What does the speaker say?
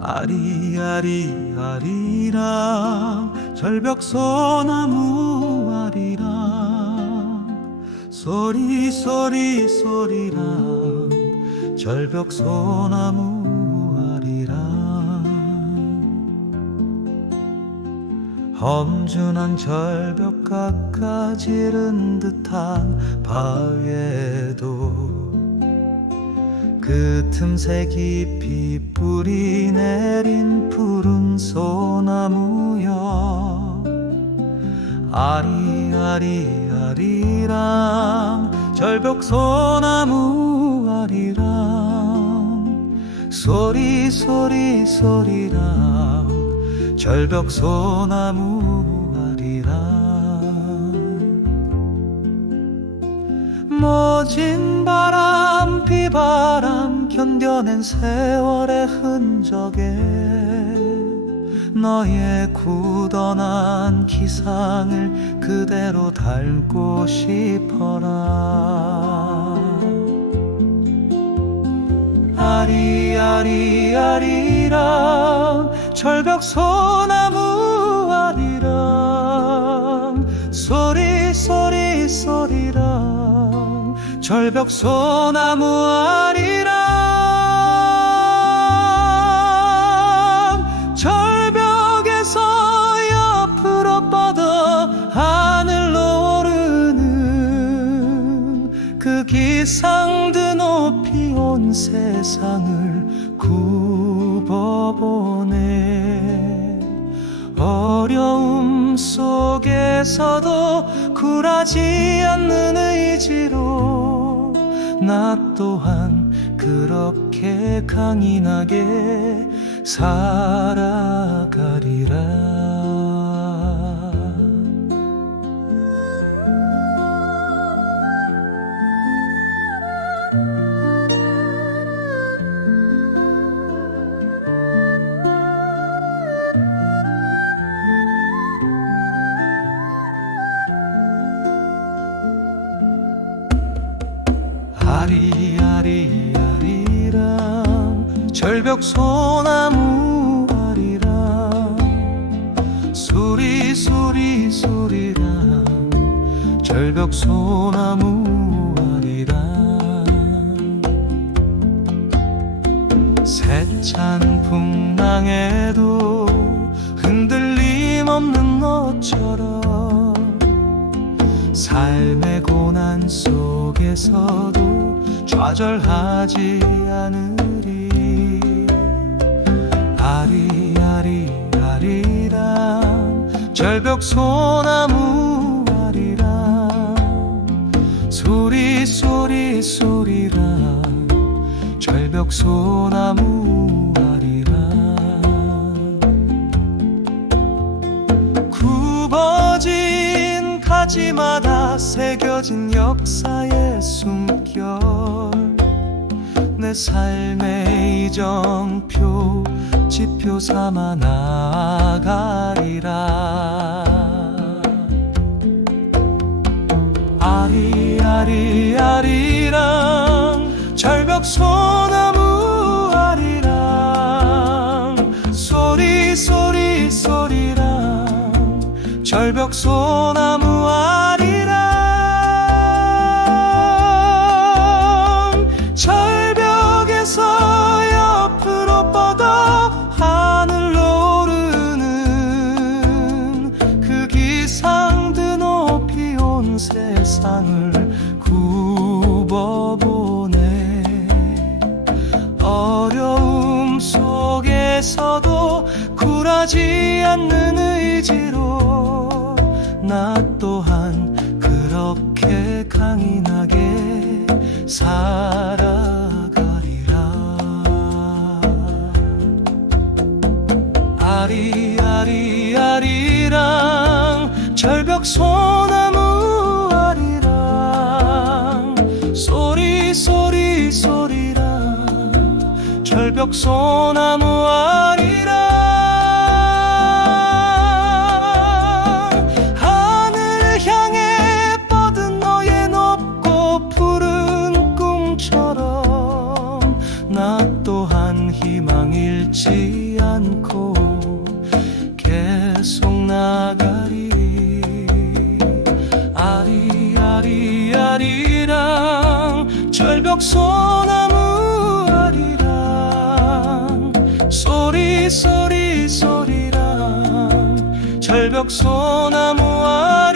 아리아리 아리랑 절벽 소나무 아리랑 소리 소리 소리랑 절벽 소나무 아리랑 험준한 절벽 깎아지른 듯한 바위에도 그 틈새 깊이 뿌리 내린 푸른 소나무여 아리아리 아리랑 절벽 소나무 소리 소리 소리랑 절벽 소나무 아리랑 모진 바람 비바람 견뎌낸 세월의 흔적에 너의 굳어난 기상을 그대로 닮고 싶어라 아리아리아리랑 절벽 소나무 아리랑 소리 소리 소리랑 절벽 소나무 아리 온 세상을 굽어보네. 어려움 속에서도 굴하지 않는 의지로 나 또한 그렇게 강인하게 살아가리라 아리아리아리랑 절벽 소나무 아리랑 소리 소리 소리랑 절벽 소나무 아리랑 세찬 풍랑에도 흔들림 없는 너처럼 삶의 고난 속에서도 좌절하지 않으리. 아리아리아리랑 절벽 소나무 아리랑 소리 소리 소리랑 절벽 소나무 가지마다 새겨진 역사의 숨결. 내 삶의 이정표 지표 삼아 나가리라. 아리아리아리랑 절벽 소나무 아리랑 소리 소리 소리랑 절벽 소나무 세상을 굽어보네. 어려움 속에서도 굴하지 않는 의지로 나 또한 그렇게 강인하게 살아가리라. 아리아리아리랑 절벽 소나무 벽 소나무 아리랑 하늘 향해 뻗은 너의 높고 푸른 꿈처럼 나 또한 희망 잃지 않고 계속 나가리. 아리 아리 아리랑 절벽 소나무 소리 소리 소리랑 절벽 소나무 아리랑